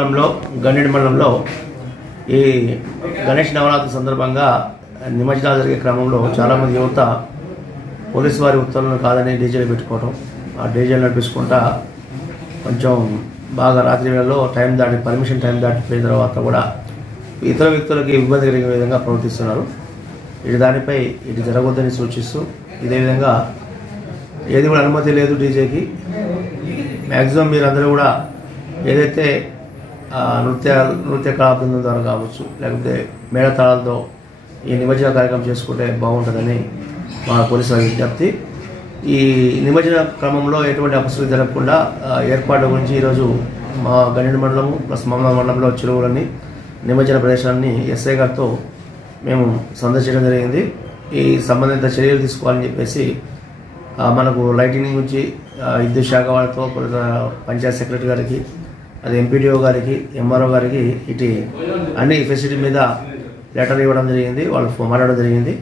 మండలంలో గన్నేడు మండలంలో ఈ గణేష్ నవరాత్రి సందర్భంగా నిమజ్జనాలు జరిగే క్రమంలో చాలామంది యువత పోలీసు వారి ఉత్తర్వులను కాదని డీజేలు పెట్టుకోవడం, ఆ డీజేలు నడిపించుకుంటా కొంచెం బాగా రాత్రి వేళల్లో పర్మిషన్ టైం దాటిపోయిన తర్వాత కూడా ఇతర వ్యక్తులకి ఇబ్బంది కలిగే విధంగా ప్రవర్తిస్తున్నారు. దానిపై ఇది జరగవద్దని సూచిస్తూ ఇదే విధంగా ఏది కూడా అనుమతి లేదు డీజేకి. మ్యాక్సిమం మీరందరూ కూడా ఏదైతే నృత్య కళా బృందం ద్వారా కావచ్చు, లేకపోతే మేళతాళాలతో ఈ నిమజ్జన కార్యక్రమం చేసుకుంటే బాగుంటుందని మా పోలీసుల విజ్ఞప్తి. ఈ నిమజ్జన క్రమంలో ఎటువంటి అపశృతి జరగకుండా ఏర్పాట్ల గురించి ఈరోజు మా గన్నేడు మండలము ప్లస్ మమనాథ్ మండలంలో చెరువులని నిమజ్జన ప్రదేశాన్ని ఎస్ఐ గారితో మేము సందర్శించడం జరిగింది. ఈ సంబంధిత చర్యలు తీసుకోవాలని చెప్పేసి మనకు లైటింగ్ నుంచి విద్యుత్ శాఖ వాళ్ళతో పంచాయత్ సెక్రటరీ గారికి, అది ఎంపీడీఓ గారికి, ఎంఆర్ఓ గారికి ఇటు అన్ని ఫెసిలిటీ మీద లెటర్ ఇవ్వడం జరిగింది. వాళ్ళు మాట్లాడడం జరిగింది.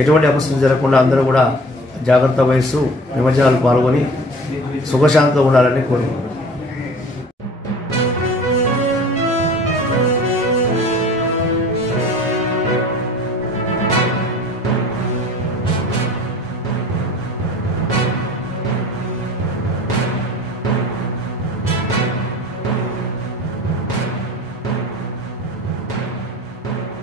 ఎటువంటి అపశృతి జరగకుండా అందరూ కూడా జాగ్రత్త వహిస్తూ నిమజ్జనాలు పాల్గొని సుఖశాంతితో ఉండాలని కోరుకుంటున్నాను.